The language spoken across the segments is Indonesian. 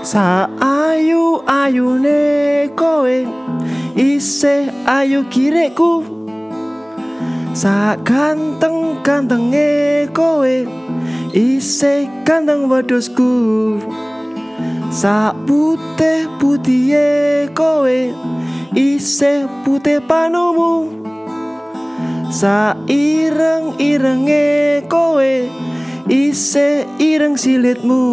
Sa ayu-ayune kowe isih ayu kirekku, sa ganteng-gantenge kowe isih ganteng wedhusku, sa putih-putihe kowe isih putih panumu, sa ireng-irenge kowe isih ireng silitmu.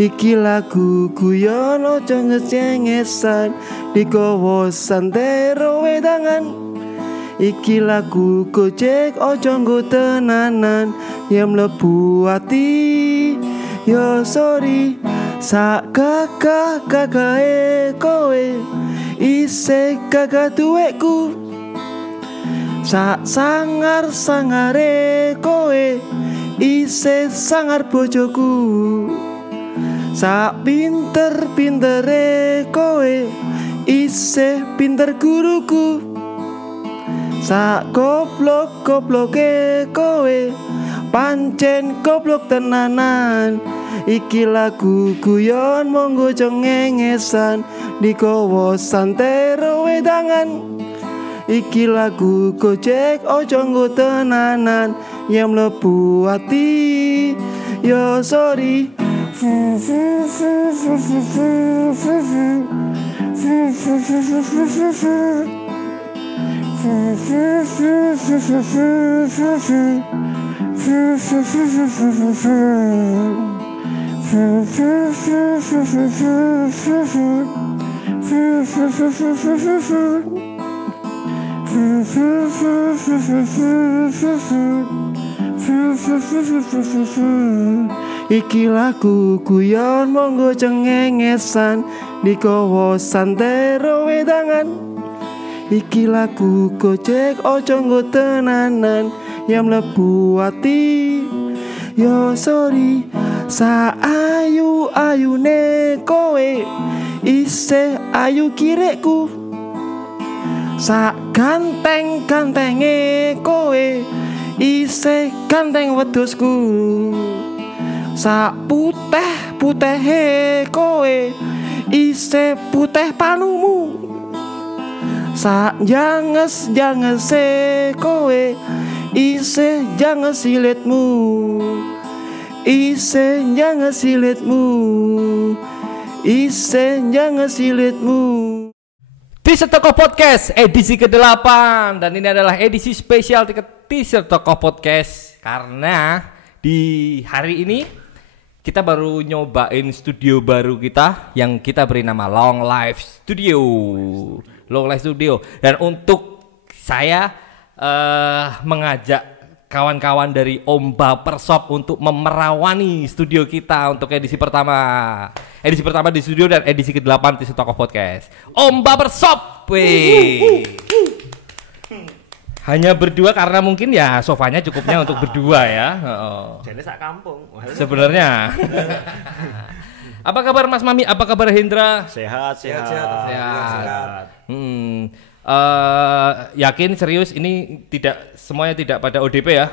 Iki lagu guyon ojo ngecengesan digowo santero wedangan. Iki lagu gojek ojo nggo tenanan yang mlebu ati. Yo sorry sak gagah-gagahe kowe isih gagah duweku, sak sangar-sangare kowe isih sangar bojoku, sak pinter-pintere kowe isih pinter guruku, sak goblok-gobloke kowe pancen goblok tenanan. Iki lagu guyon monggo cengengesan digowo santero wedangan. Iki lagu gojek ojo nggo tenanan yang mlebu ati. Yo sorry. Iki lagu guyon monggo cengengesan digowo santero wedangan. Iki lagu gojek ojo nggo tenanan yang mlebu ati. Yo sorry sa ayu-ayune kowe isih ayu kirekku, sak ganteng-gantenge kowe isih ganteng wedhusku, sak putih-putihe kowe isih putih panumu, sak janges-jangese kowe isih janges silitmu, isih janges silitmu, isih janges silitmu. Teaser Tokoh Podcast edisi ke-8. Dan ini adalah edisi spesial Teaser Tokoh Podcast, karena di hari ini kita baru nyobain studio baru kita yang kita beri nama Long Life Studio. Long Life Studio. Dan untuk saya mengajak kawan-kawan dari Om Bapershop untuk memerawani studio kita untuk edisi pertama. Edisi pertama di studio dan edisi ke-8 Teaser Tokoh Podcast. Om Bapershop. Wih. Hanya berdua karena mungkin ya sofanya cukupnya untuk berdua ya. Jadi sak kampung. Sebenarnya. Apa kabar Mas Mami? Apa kabar Hendra? Sehat. Yakin serius ini semuanya tidak pada ODP ya?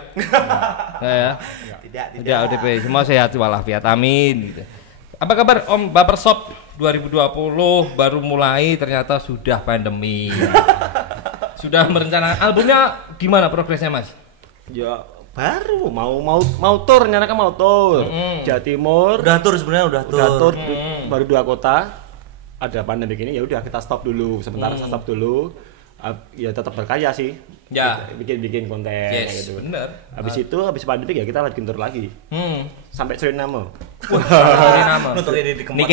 Ya. Tidak ODP, semua sehat walafiat, amin gitu. Apa kabar Om Bapershop 2020 baru mulai ternyata sudah pandemi. Sudah merencanakan albumnya gimana progresnya Mas? Ya baru mau tur, nyanakan mau tur. Jawa Timur. Udah tur sebenarnya udah tur. Baru 2 kota. Ada pandemi ini ya udah kita stop dulu sementara, stop dulu. Ya tetap berkarya sih. Ya. Bikin konten gitu. Bener. Habis pandemi ya kita lanjut tur lagi. Sampai Suriname. Suriname. Nuturnya di Kempot.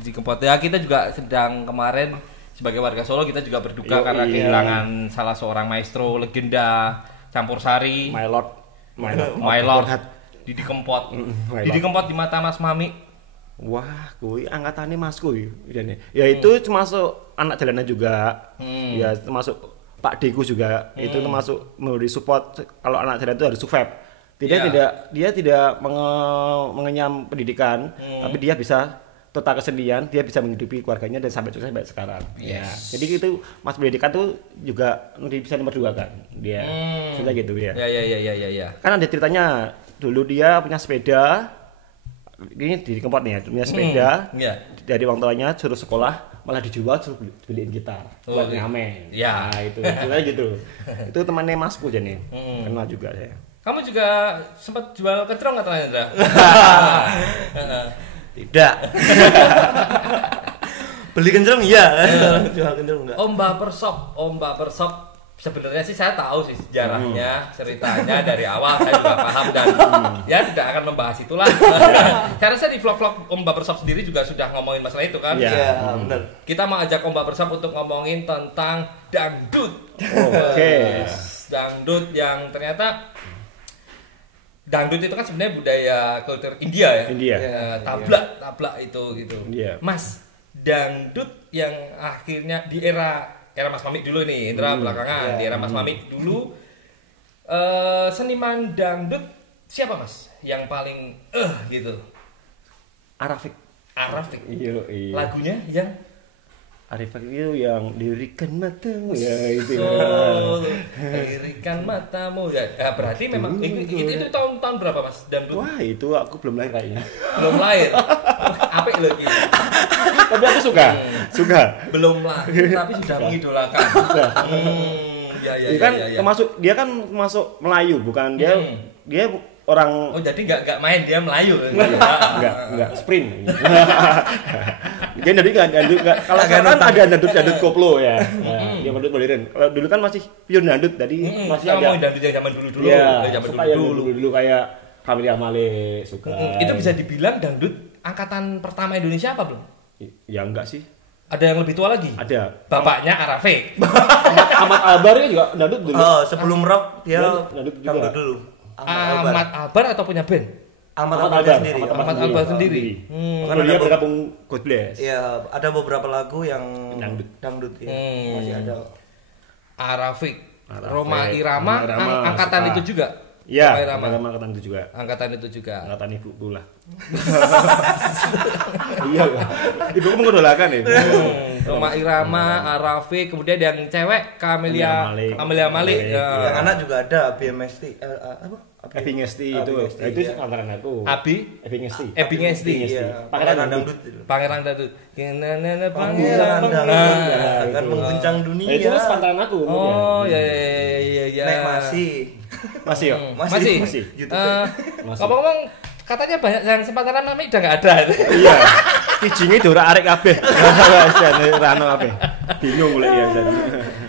Di Kempot. Ya kita juga sedang kemarin sebagai warga Solo kita juga berduka karena kehilangan salah seorang maestro legenda campur sari. My Lord Didi Kempot. Baiklah. Didi Kempot di mata Mas Mami. Wah, kuwi angkatane Masku ya. Ya itu termasuk anak jalanan juga. Ya termasuk Pak Deku juga. Itu termasuk memberi support kalau anak jalan itu harus survive. Dia tidak mengenyam pendidikan, tapi dia bisa total kesenian, dia bisa menghidupi keluarganya dan sampai sukses sampai sekarang. Ya. Jadi itu Mas pendidikan tuh juga bisa nomor 2 kan. Dia sudah gitu ya. Ya. Kan ada ceritanya dulu dia punya sepeda. Ini di Kempot nih ya, punya sepeda. Dari orang tuanya suruh sekolah, malah dijual suruh beliin gitar buat ngamen. Ya. Nah, itu ceritanya gitu. Itu temannya Masku jadi kenal juga saya. Kamu juga sempat jual kecrong atau Hendra? Tidak. Beli kenceng iya, jual kenceng enggak. Om Mbak Persop sebenarnya sih saya tahu sih sejarahnya, ceritanya dari awal saya juga paham dan ya tidak akan membahas itulah. Karena saya di vlog-vlog Om Mbak Persop sendiri juga sudah ngomongin masalah itu kan. Iya, benar. Kita mau ajak Om Mbak Persop untuk ngomongin tentang dangdut. Oke. Dangdut yang ternyata dangdut itu kan sebenarnya budaya kultur India ya. India. Tablak itu gitu. Iya. Mas, dangdut yang akhirnya di era Mas Mamik dulu nih, Indra belakangan. Di era Mas Mamik dulu seniman dangdut siapa Mas yang paling gitu? Arafik. Iya. Lagunya yang Arafik itu yang lirikan matamu ya itu. Lirikan matamu ya. Berarti memang itu tahun berapa Mas dangdut? Wah, itu aku belum lahir kayaknya. Belum lahir. Apa lo gitu? Tapi aku suka. Belum lahir tapi sudah mengidolakan. Dia kan termasuk Melayu, bukan dia orang. Oh, jadi nggak main, dia Melayu. Enggak sprint. Dia dangdut kalau sekarang kan ada dangdut koplo ya. Yang modern. Kalau dulu kan masih pure dangdut, tadi masih ada. Mau dangdut yang zaman dulu. Ya, Zaman dulu kayak Camelia Malik suka. Itu bisa dibilang dangdut angkatan pertama Indonesia apa belum? Ya enggak sih. Ada yang lebih tua lagi? Ada. Bapaknya Arafik. Ahmad Albar juga dangdut dulu. Oh, sebelum rock dia dangdut dulu. Ahmad Albar atau punya band? Ahmad Albar sendiri. Ahmad Albar sendiri. Kan dia bergabung God Bless. Iya, ada beberapa lagu yang dangdut ya. Masih ada. Arafik. Roma Irama angkatan itu juga. Iya, angkatan itu juga. Angkatan itu juga. Angkatan ibuku lah. Iya, ibuku mengidolakan ya. Roma Irama, Arafik, kemudian yang cewek Camelia Malik. Yang anak juga ada BMST apa? Ebi Ngesti itu. Itu angkatan aku. Ebi Ngesti. Pangeran dangdut. Pangeran dangdut. Pangeran dangdut akan mengguncang dunia. Itu pantaran aku. Oh, ya. Nek masih ya? Masih. Ngomong-ngomong katanya banyak yang sepantaran Mami udah nggak ada. Iya. Kijinge dora arek kabeh. Rano kabeh. Bingung mulai ya.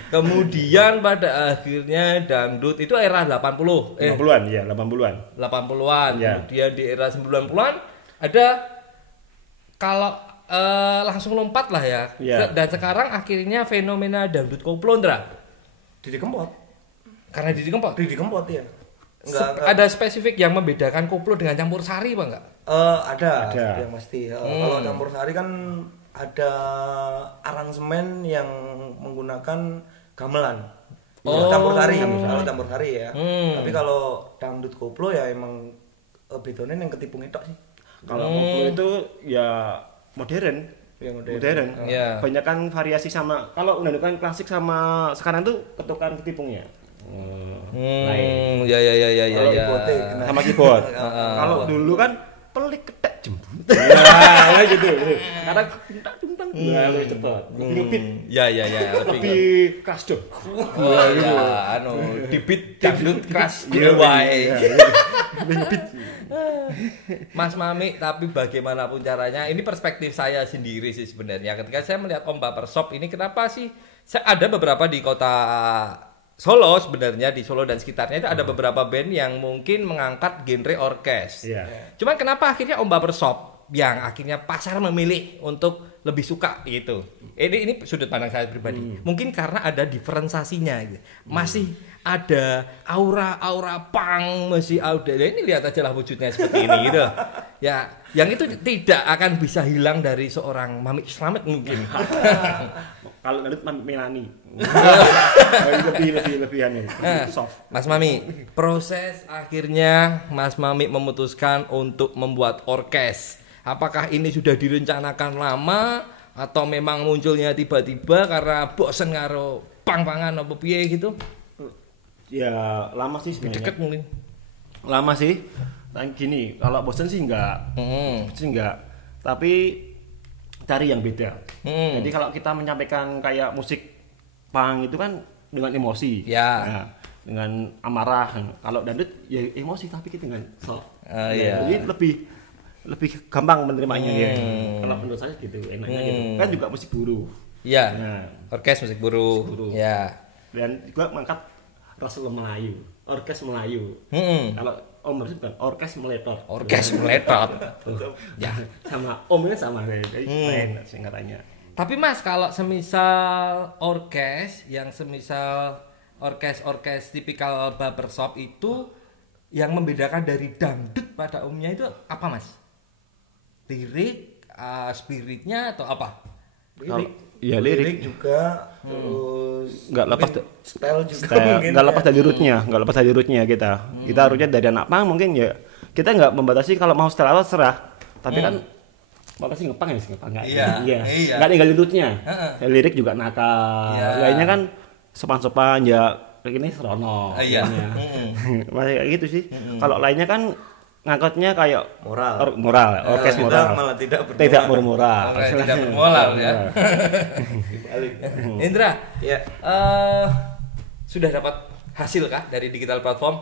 Kemudian pada akhirnya dangdut itu era 80. 80-an ya, 80-an. 80-an. Ya. Kemudian di era 90-an ada kalau langsung lompat lah ya. Dan sekarang akhirnya fenomena dangdut koplo Ndra. Didi Kempot. Karena Didi Kempot ya. Ada spesifik yang membedakan koplo dengan campur sari apa enggak? Ada. Yang pasti. Kalau campur sari kan ada aransemen yang menggunakan gamelan. Campur sari. Kalau campur sari ya. Tapi kalau dangdut koplo ya emang bedone yang ketipung itu sih. Kalau koplo itu ya modern. Ya. Banyak kan variasi sama. Kalau undang-undang klasik sama sekarang tuh ketukan ketipungnya. Ya. Sama keyboard. Kalau dulu kan pelik ketek jembut. Ya gitu. Karena tuntang lebih cepat. Lebih Ya. lebih keras dong. Dibit dangdut keras Mas Mami, tapi bagaimanapun caranya, ini perspektif saya sendiri sih sebenarnya. Ketika saya melihat Om Mbak Persop ini, kenapa sih? Ada beberapa di kota Solo sebenarnya, di Solo dan sekitarnya itu ada beberapa band yang mungkin mengangkat genre orkes. Cuman kenapa akhirnya Om Mbak Persop yang akhirnya pasar memilih untuk lebih suka gitu. Ini sudut pandang saya pribadi. Mungkin karena ada diferensiasinya gitu. Masih ada aura punk, masih ada. Ini lihat aja lah wujudnya seperti ini gitu. Ya, yang itu tidak akan bisa hilang dari seorang Mami Slamet mungkin. Kalau Dangdut Melani. lebih aneh. Soft. Mas Mami, proses akhirnya Mas Mami memutuskan untuk membuat orkes. Apakah ini sudah direncanakan lama atau memang munculnya tiba-tiba karena bosen karo pang-pangan apa piye gitu? Ya lama sih sebenarnya. Deket mungkin. Lama sih. Gini, kalau bosen sih enggak. Tapi cari yang beda. Jadi kalau kita menyampaikan kayak musik punk itu kan dengan emosi. Ya. Nah, dengan amarah. Kalau dangdut ya emosi tapi kita dengan soft. Iya. Jadi lebih gampang menerimanya ya. Kalau menurut saya gitu, enaknya gitu. Kan juga musik buruh. Iya. Nah, Orkes musik buruh. Ya. dan juga mengangkat Rasul Melayu, orkes Melayu. Kalau Om Rasul bukan orkes meletot. Orkes meletot. Ya, sama Om ini sama jadi keren singkatannya. Tapi Mas, kalau semisal orkes yang semisal orkes tipikal barbershop itu yang membedakan dari dangdut pada umumnya itu apa Mas? Lirik, spiritnya atau apa? Lirik juga, terus nggak lepas style juga mungkin. Nggak lepas dari rootnya kita. Kita rootnya dari anak pang mungkin ya. Kita nggak membatasi kalau mau style apa serah. Tapi kan apa sih ngepang nggak? Iya. Nggak tinggal rootnya. Lirik juga nakal. Lainnya kan sopan-sopan ya kayak gini serono. Iya. Masih kayak gitu sih. Kalau lainnya kan ngangkotnya kayak moral, orkes moral. Malah tidak bermoral. Tidak bermoral ya. Indra, ya. Sudah dapat hasil kah dari digital platform?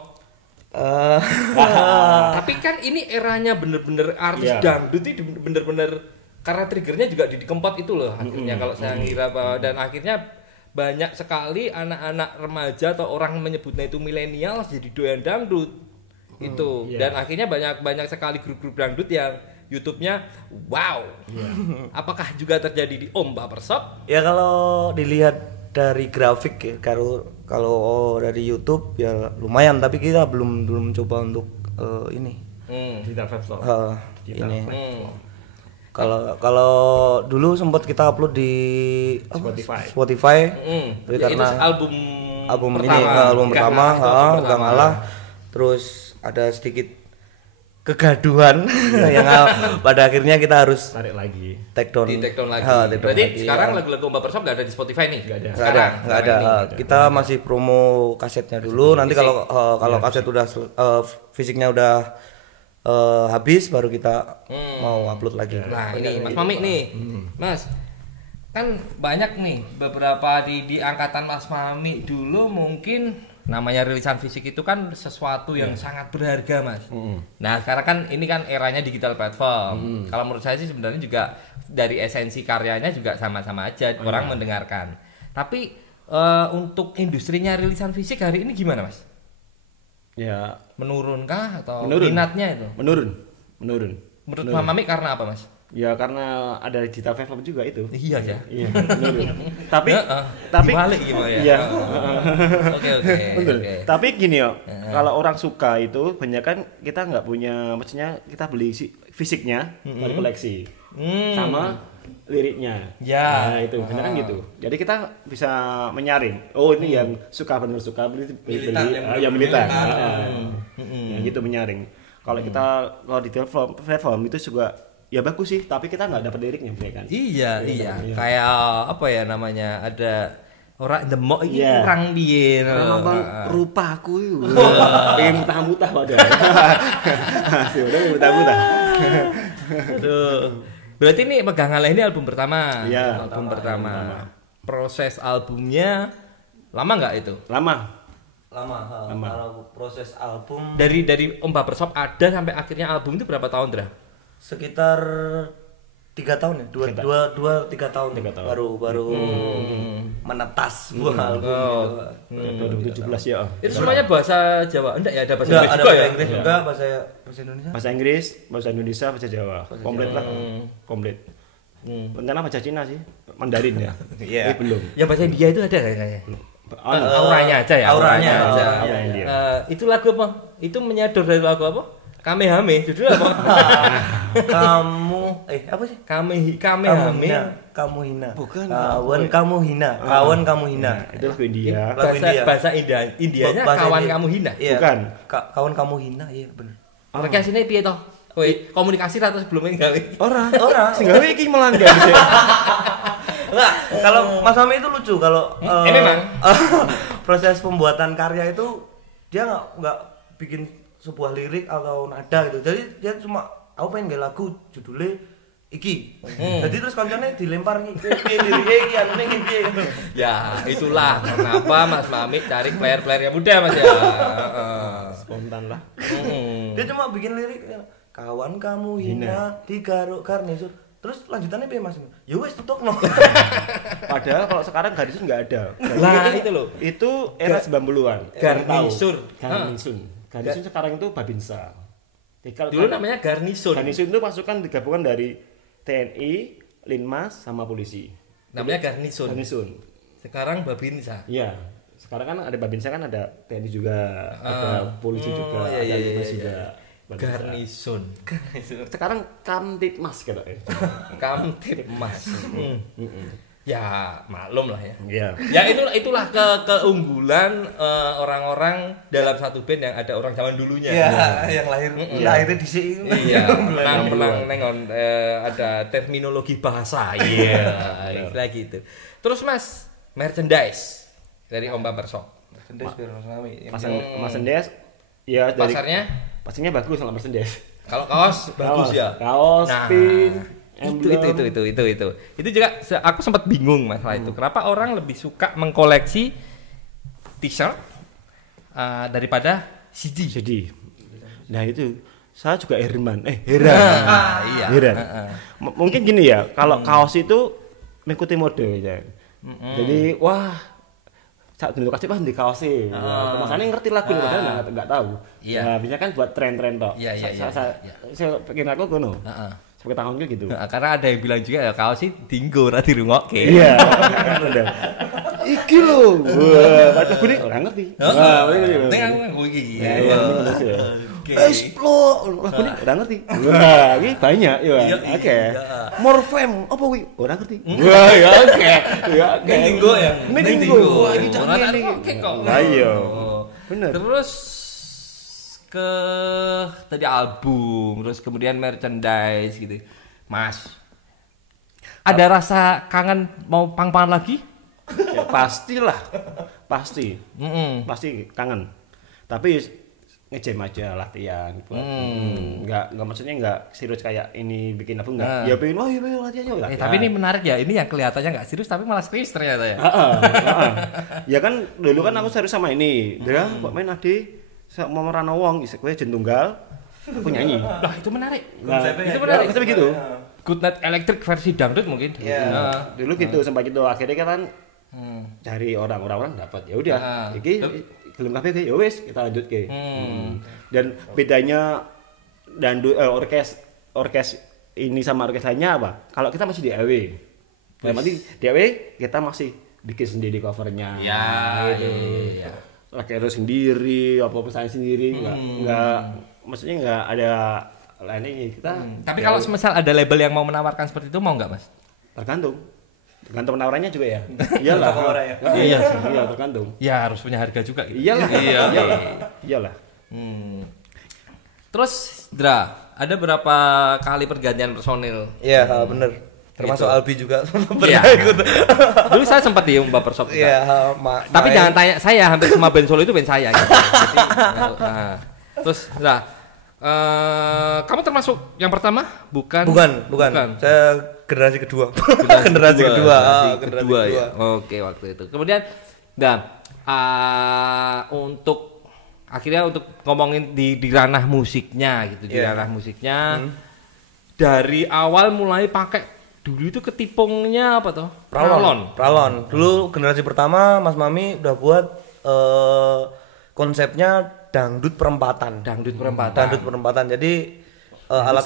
Tapi kan ini eranya bener-bener artis dangdut itu bener-bener karena triggernya juga di Kempot itu loh akhirnya kalau saya kira bahwa dan akhirnya banyak sekali anak-anak remaja atau orang menyebutnya itu milenial jadi doyan dangdut itu dan akhirnya banyak sekali grup-grup dangdut yang YouTube-nya wow. Apakah juga terjadi di Om Barbershop? Ya kalau dilihat dari grafik ya, kalau dari YouTube ya lumayan, tapi kita belum coba untuk ini. Digital platform. Ini. Kalau dulu sempat kita upload di Spotify. Tapi karena itu album pertama Gak Ngalah. Terus ada sedikit kegaduhan yang pada akhirnya kita harus tarik lagi. Take down lagi. Berarti sekarang lagu-lagu Barbershop nggak ada di Spotify nih? Nggak ada. Kita masih promo kasetnya dulu. Nanti kalau kaset udah fisiknya udah habis baru kita mau upload lagi. Nah ini Mas Mami nih, Mas kan banyak nih beberapa di angkatan Mas Mami dulu mungkin namanya rilisan fisik itu kan sesuatu yang sangat berharga Mas. Nah sekarang kan ini kan eranya digital platform. Kalau menurut saya sih sebenarnya juga dari esensi karyanya juga sama-sama aja orang mendengarkan. Tapi untuk industrinya rilisan fisik hari ini gimana Mas? Ya menurunkah atau minatnya itu? Menurun. Menurut Mas Mami karena apa Mas? Ya karena ada digital platform juga itu. Iya ya. Iya. tapi balik gimana ya? Iya. Oke. Tapi gini ya, kalau orang suka itu banyak kan kita nggak punya, maksudnya kita beli fisiknya baru koleksi. Sama liriknya. Ya. Nah, itu benar kan gitu. Jadi kita bisa menyaring. Oh, ini yang suka benar suka beli yang militan. Yang gitu menyaring. Kalau di platform itu juga ya bagus sih, tapi kita nggak dapat liriknya kan. Iya. Kayak apa ya namanya? Ada orang demok ini orang dia. Nonton rupaku itu. Pengen mutah-mutah padahal. Sudah mutah-mutah. Aduh. Berarti ini Pegang Ngalah ini album pertama. Iya. Album pertama. Proses albumnya lama nggak itu? Lama. Kalau proses album dari Om Barbershop ada sampai akhirnya album itu berapa tahun, Dra? Sekitar 3 tahun ya, 2-3 tahun baru menetas buah album. 2017 ya. Itu semuanya bahasa Jawa? Enggak ya, ada bahasa Inggris juga ya? Inggris juga, bahasa Indonesia. Bahasa Inggris, bahasa Indonesia, bahasa Jawa. Komplit lah. Komplit. Rencana bahasa Cina sih, Mandarin ya. Iya. Belum. Ya bahasa India itu ada kayaknya. Oh, Auranya aja ya. Auranya aja. Aura India. Itu lagu apa? Itu menyador dari lagu apa? Kamehame, judul apa? Kamu apa sih? Kamehame. Kamu hina. Bukan. Kawan kamu hina. Kawan kamu hina. Itu lagu India. Lagu India. Bahasa Indianya Bahasa kawan India. kamu hina. Iya. Bukan. Kawan kamu hina, iya bener. Komunikasinya piye toh? Kowe komunikasi atau sebelumnya gawe? Orang. Orang. Sing gawe iki melanggar sih. Enggak, kalau Mas Mami itu lucu kalau memang. proses pembuatan karya itu dia nggak bikin sebuah lirik atau nada gitu. Jadi dia cuma aku pengen nggak lagu judulnya iki. Jadi terus koncone dilempar iki piye liriknya iki anune iki piye. Ya, itulah kenapa Mas Mami cari player-player yang muda Mas ya. Spontan lah. Dia cuma bikin lirik kawan kamu hina digaruk karnisur. Terus lanjutannya piye Mas? Ya wis tutupno. Padahal kalau sekarang Garnisun nggak ada. Lah itu loh. Itu era 90-an. Garnisur. Garnisun sekarang itu Babinsa. Dulu namanya Garnison. Garnisun itu pasukan gabungan dari TNI, Linmas sama polisi. Namanya Garnison. Garnisun. Sekarang Babinsa. Iya. Sekarang kan ada Babinsa kan ada TNI juga, ada polisi juga, ada Linmas juga. Babinsa. Garnison. Sekarang Kamtipmas gitu ya. Kamtipmas. Ya maklum lah ya. Iya. Ya itulah keunggulan orang-orang dalam satu band yang ada orang zaman dulunya. Iya, yang lahirnya di sini. Iya, menang nengon ada terminologi bahasa. Iya, istilah gitu. Terus Mas, merchandise dari Om Barbershop. Merchandise biar Mas Mami. Merchandise ya dari Pasarnya bagus sama merchandise. kalau kaos bagus ya. Kaos, pin, itu juga aku sempat bingung masalah itu. Kenapa orang lebih suka mengkoleksi t-shirt daripada CD? Nah itu saya juga heran. Iya. Heran. Mungkin gini ya, kalau kaos itu mengikuti mode ya. Jadi wah saat dulu kasih pas di kaos sih. Makanya ngerti lagu padahal enggak tahu. Iya. Nah, biasanya kan buat tren-tren tok. Iya. Saya pengen aku ngono. Sampai tahun gitu. Karena ada yang bilang juga ya kaos sih dinggo ora dirungokke. Iya. Iki lho. Wah, lagu ini orang ngerti. Wah, penting aku iki. Explode. Lagu ini orang ngerti. Wah, ini banyak ya. Oke. Morfem apa kuwi? Orang ngerti. Wah, ya oke. Ya oke. Dinggo ya. Dinggo. Wah, ini canggih kok. Ayo. Bener. Terus ke tadi album, terus kemudian merchandise gitu. Mas, ada rasa kangen mau pang-pangan lagi? Ya, pastilah. Pasti kangen. Tapi ngejam aja latihan. Enggak maksudnya enggak serius kayak ini bikin apa enggak. Ya pengen latihannya lah. Tapi ini menarik ya, ini yang kelihatannya enggak serius tapi malah serius ternyata ya. Ya kan dulu kan aku serius sama ini. Dia kok main ade mau merana wong kowe jen tunggal. Aku nyanyi. Lah itu menarik. Itu menarik. Konsepnya gitu. Good Night Electric versi dangdut mungkin. Iya. Dulu gitu sampai gitu akhirnya kan cari orang dapat. Ya udah. Iki belum kabeh ya wis kita lanjut ke. Dan bedanya orkes ini sama orkes lainnya apa? Kalau kita masih di AW. Berarti di AW kita masih bikin sendiri covernya. Iya. Pakai itu sendiri, apa pesannya sendiri, enggak maksudnya enggak ada lainnya kita. Tapi kalau semisal ada label yang mau menawarkan seperti itu mau nggak Mas? Tergantung penawarannya juga ya. Iyalah. Iya, tergantung. Ya harus punya harga juga gitu. Iyalah. Terus Dra, ada berapa kali pergantian personil? Iya, bener. Termasuk Albi juga pernah ikut. Dulu saya sempat di Mbak Persop juga. Iya, tapi jangan tanya saya, hampir semua band solo itu band saya gitu. Jadi, terus kamu termasuk yang pertama? Bukan. Saya generasi kedua. Generasi kedua. Ya. Oke, waktu itu. Kemudian untuk ngomongin di ranah musiknya gitu, di ranah musiknya dari awal mulai pakai dulu itu ketipungnya apa toh? Pralon. Dulu generasi pertama Mas Mami udah buat konsepnya dangdut perempatan. Jadi alat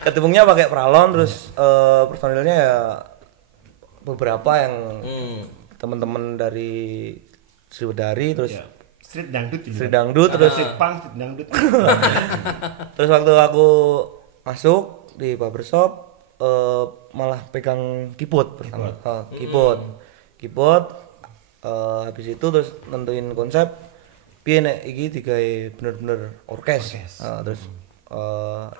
ketepungnya pakai pralon, terus personilnya ya beberapa yang teman-teman dari Sriwedari, terus street dangdut juga. Street dangdut, terus street punk, street dangdut. terus waktu aku masuk di barbershop malah pegang keyboard pertama. Keyboard habis itu terus nentuin konsep piye nek iki digawe bener-bener orkes. Terus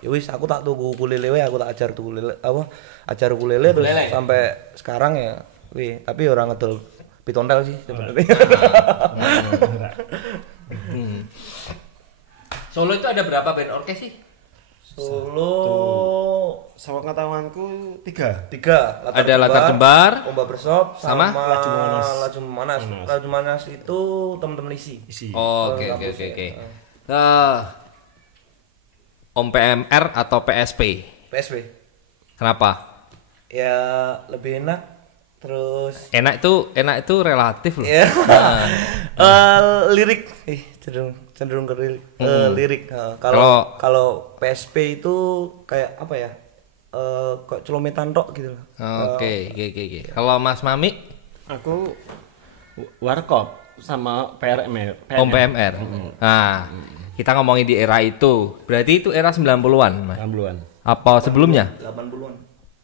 ya wis aku tak tuku ukulele, aku tak ajar ajar ukulele terus sampai sekarang ya tapi orang ngedol pitontel sih sebenarnya. Solo itu ada berapa band orkes sih? Solo sama pengetahuanku 3. Ada Latar Jembar, Omba Bersop sama Laju Manas. Laju Manas itu teman-teman isi. Oh, oke. Om PMR atau PSP? PSP. Kenapa? Ya lebih enak. Terus Enak itu relatif loh. ya. Lirik cenderung ke lirik. Kalau PSP itu kayak apa ya? Kok celometan tok gitu loh. Oke. Kalau Mas Mami? Aku warkop sama PMR. Om PMR. Nah, kita ngomongin di era itu. Berarti itu era 90-an, Mas. 60-an. Apa sebelumnya? 80-an.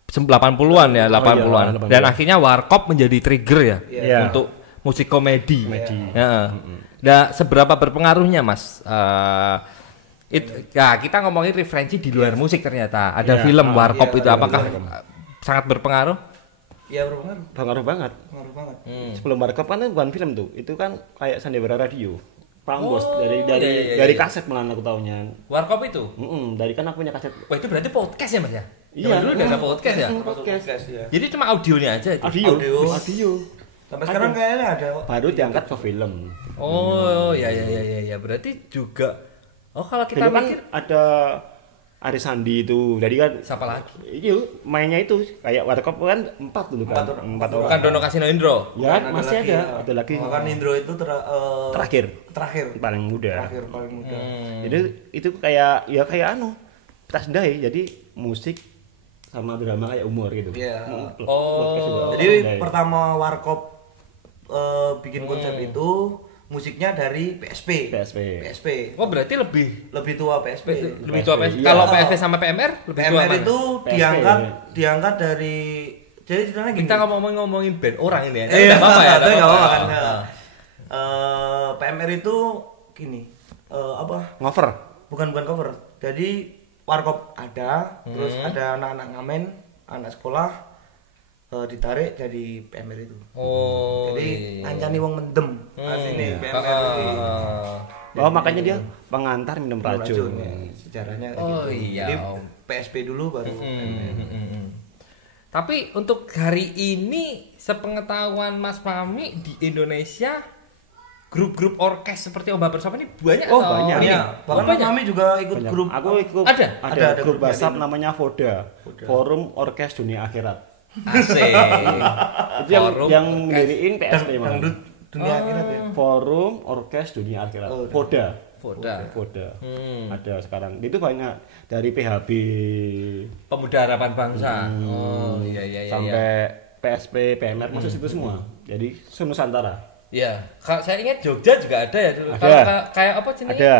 80-an ya, 80-an. Dan akhirnya warkop menjadi trigger ya Iya. untuk musik komedi. Ya. Nah, seberapa berpengaruhnya, Mas? Kita ngomongin referensi di luar musik ternyata. Ada film warkop itu apakah sangat berpengaruh? Iya berpengaruh. Pengaruh banget. Sebelum warkop kan bukan film tuh. Itu kan kayak Sandiwara Radio. Prambos dari kaset malah aku taunya. Warkop itu? Dari kan aku punya kaset. Wah, itu berarti podcast ya, Mas ya? Iya, dulu udah ada podcast ya? Podcast ya. Jadi cuma audionya aja itu. Audio. Sampai sekarang kayaknya ada. Baru diangkat ke film. Oh, ya. Berarti juga. Oh, kalau kita Dulu kan mikir ada Aris Sandi itu. Jadi kan siapa lagi? Iya, mainnya itu kayak warkop kan 4 dulu kan. 4 orang. Bukan Dono Kasino Indro. Ya, Ada masih lagi, ada lagi. Makan Indro itu Terakhir paling muda. paling muda. Jadi itu kayak tas ndai. Jadi musik sama drama kayak umur gitu. Iya. Podcast juga. Jadi pertama warkop bikin konsep itu musiknya dari PSP. Oh, berarti lebih Tua PSP. lebih tua PSP. Iya. Kalau PSP sama PMR lebih tua PMR mana? itu PSP. diangkat dari jadi ceritanya gini. Kita ngomongin band orang ini ya. Iya, Enggak apa-apa ya. tapi nggak apa-apa kan. Ah. PMR itu gini. Ngover. Bukan cover. Jadi warkop ada, terus ada anak-anak ngamen, anak sekolah ditarik jadi PMR itu. Oh. Jadi ngancani wong mendem. Asine PMR ini. Oh, makanya dia pengantar minum racun. Ya, sejarahnya kayak Oh, gitu. iya, Jadi Om. PSP dulu baru PMR. Tapi untuk hari ini sepengetahuan Mas Mami di Indonesia grup-grup orkes seperti Omba Bersama ini banyak Oh, atau banyak. ini? Iya, bahkan banyak. kami juga ikut Banyak. grup. Aku ikut. Ada Ada grup grupnya WhatsApp di- namanya Foda. Forum Orkes Dunia Akhirat. Asik. Itu Forum yang orkes. mendiriin PSP malah. Dangdut dunia akhirat ya. Forum Orkes Dunia Akhirat. Foda. Foda. Ada sekarang. Itu banyak dari PHB Pemuda Harapan Bangsa. Oh, iya. sampai PSP, PMR masuk situ semua. Jadi Nusantara. Ya, kalau saya ingat Jogja juga ada ya dulu. Ada. Kalau kayak apa sih? Ada.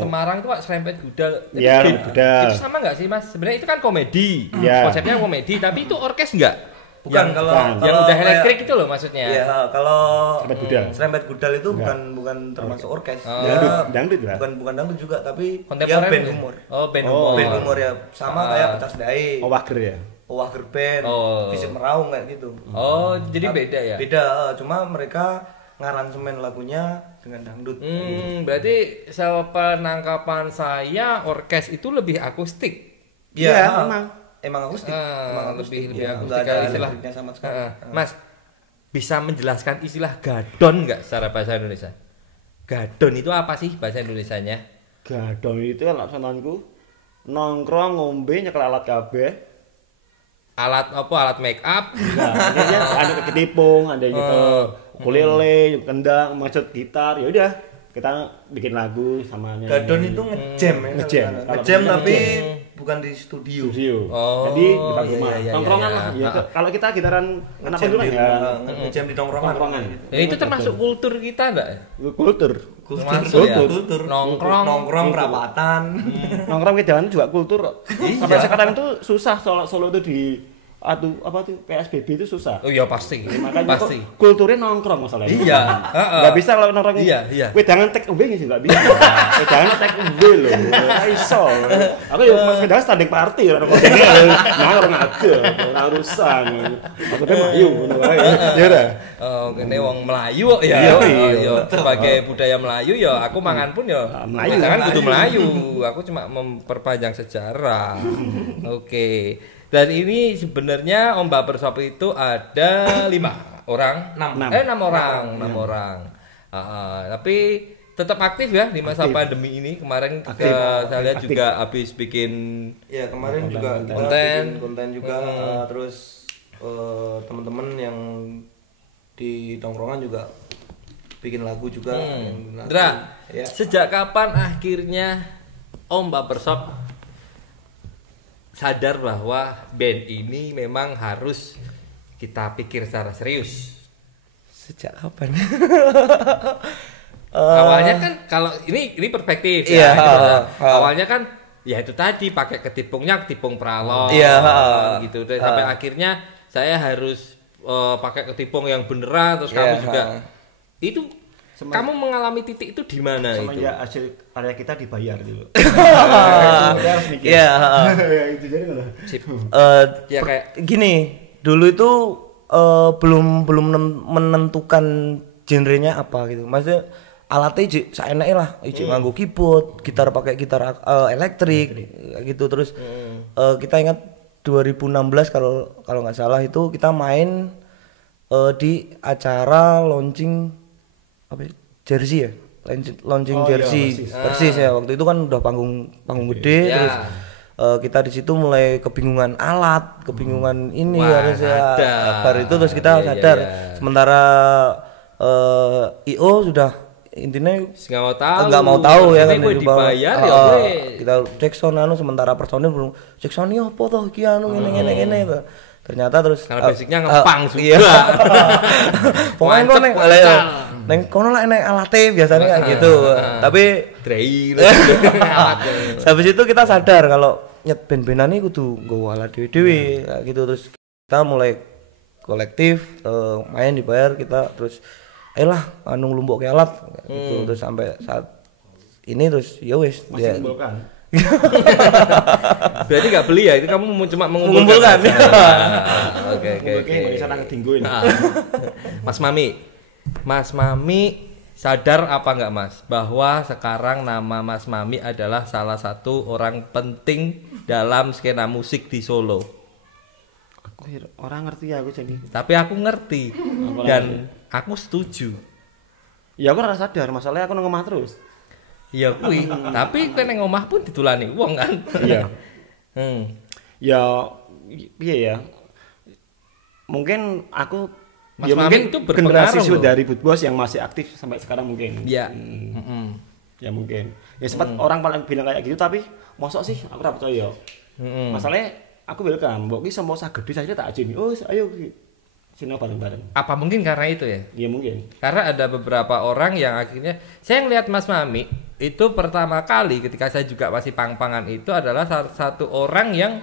Semarang itu Pak Serempet Gudal. Iya, Itu- Gudal. Itu sama nggak sih Mas? Sebenarnya itu kan komedi. Iya. Konsepnya komedi, tapi itu orkes nggak? Bukan Yang- kalau bukan. yang kalau udah kayak- elektrik itu loh maksudnya. Iya, kalau Serempet Gudal. Serempet Gudal itu bukan termasuk orkes. Oh. Dia Dangdut lah. bukan dangdut juga, tapi dia Kontemporer. band humor. Oh, band Oh. humor. Band humor ya sama kayak Pecah Sedai, Owager ya. Owah Gerben, Oh. Fisik Meraung kayak gitu. Oh, jadi beda ya? Beda, cuma mereka ngaransemen lagunya dengan dangdut. Berarti sepenangkapan saya orkes itu lebih akustik. Iya, memang. Emang akustik. Ah, Emang akustik. lebih Ya, akustik nggak ada kalau istilah. elektriknya sama sekali. Mas, bisa menjelaskan istilah gadon nggak secara bahasa Indonesia? Gadon itu apa sih bahasa Indonesianya? Gadon itu kan laksanaanku nongkrong ngombe nyekel alat kabeh. Alat apa? Alat make up? Nah, ada ketipung, ada nyekel ukulele, kendang, maksud gitar, ya udah kita bikin lagu sama nyanyi. Gadon itu ngejam ya. Ngejam tapi bukan di studio. Oh, Jadi di depan rumah. iya. Tongkrongan lah. Ya, kalau kita gitaran kenapa dulu ya? Ngejam di tongkrongan. Itu termasuk kultur kita enggak? Kultur. Termasuk ya? Kultur. Nongkrong rapatan. Nongkrong kedalan juga kultur. Sampai sekarang itu susah Solo itu di apa tuh PSBB itu susah. Oh iya pasti. Makanya pasti. Kulturnya nongkrong masalahnya. Iya, Nggak bisa kalau nongkrong. Iya. Wedangan take away sih nggak bisa. Wedangan take away loh. Nggak iso. Aku ya wedangan standing party orang nongkrong aja. Orang urusan. Aku tuh mayu ngono wae. Ya udah. Oh, kene wong Melayu kok ya. Iya. Sebagai budaya Melayu ya aku mangan pun ya Melayu. Jangan kudu Melayu. Aku cuma memperpanjang sejarah. Oke. Dan ini sebenarnya Om Barbershop itu ada 5 orang. 6 orang. Tapi tetap aktif ya di masa pandemi ini. Kemarin saya lihat juga habis bikin kemarin juga konten juga terus teman-teman yang di tongkrongan juga bikin lagu juga. Dra, sejak kapan akhirnya Om Barbershop sadar bahwa band ini memang harus kita pikir secara serius? Sejak kapan? Awalnya kan kalau ini perspektif ya. Awalnya kan ya itu tadi pakai ketipung pralon gitu. Dan sampai akhirnya saya harus pakai ketipung yang beneran terus kamu juga itu kamu mengalami titik itu di mana itu? Semenjak hasil karya kita dibayar dulu. Iya. Itu jadi ngono. Ya kayak gini, dulu itu belum menentukan genrenya apa gitu. Maksudnya alatnya saenake lah, nganggo keyboard, gitar pakai gitar elektrik gitu. Terus kita ingat 2016 kalau nggak salah itu kita main di acara launching jersey ya, launching jersey persis ya. Waktu itu kan udah panggung gede. Terus kita di situ mulai kebingungan alat, kebingungan ini harusnya baru itu terus kita sadar. Sementara IO sudah intinya nggak mau tahu ya kan dibayar kita cek sound sementara personil belum cek sound apa toh iki ngene ternyata terus karena basicnya ngepang juga. Pokoknya neng kono lah neng alatnya biasanya kayak gitu. Tapi trail. habis itu kita sadar kalau nyet band-bandan ini kudu nggawa alat dewe-dewe kayak gitu. Terus kita mulai kolektif main dibayar kita terus ayolah ngelumbuk ke alat gitu. Terus sampai saat ini terus ya wis dia berarti nggak beli ya, itu kamu cuma mengumpulkan. Oke. Bisa ngetingguin. Mas Mami sadar apa nggak Mas bahwa sekarang nama Mas Mami adalah salah satu orang penting dalam skena musik di Solo? Orang ngerti ya aku jadi. Tapi aku ngerti dan aku setuju. Ya aku rasa sadar, masalahnya aku nang omah terus. Iya kuwi, tapi kan nang omah pun ditulani wong kan. Iya. Ya piye ya? Mungkin aku Mas Mami itu berpengaruh generasi dari Boot Boss yang masih aktif sampai sekarang mungkin. Iya. Ya mungkin. Ya sempat orang paling bilang kayak gitu tapi mosok sih aku ora percaya. Masalahnya aku welcome, mbok ki sempo sagede saja tak ajeni. Oh, ayo sini bareng-bareng. Apa mungkin karena itu ya? Iya mungkin. Karena ada beberapa orang yang akhirnya saya ngelihat Mas Mami itu pertama kali ketika saya juga masih pang-pangan itu adalah satu orang yang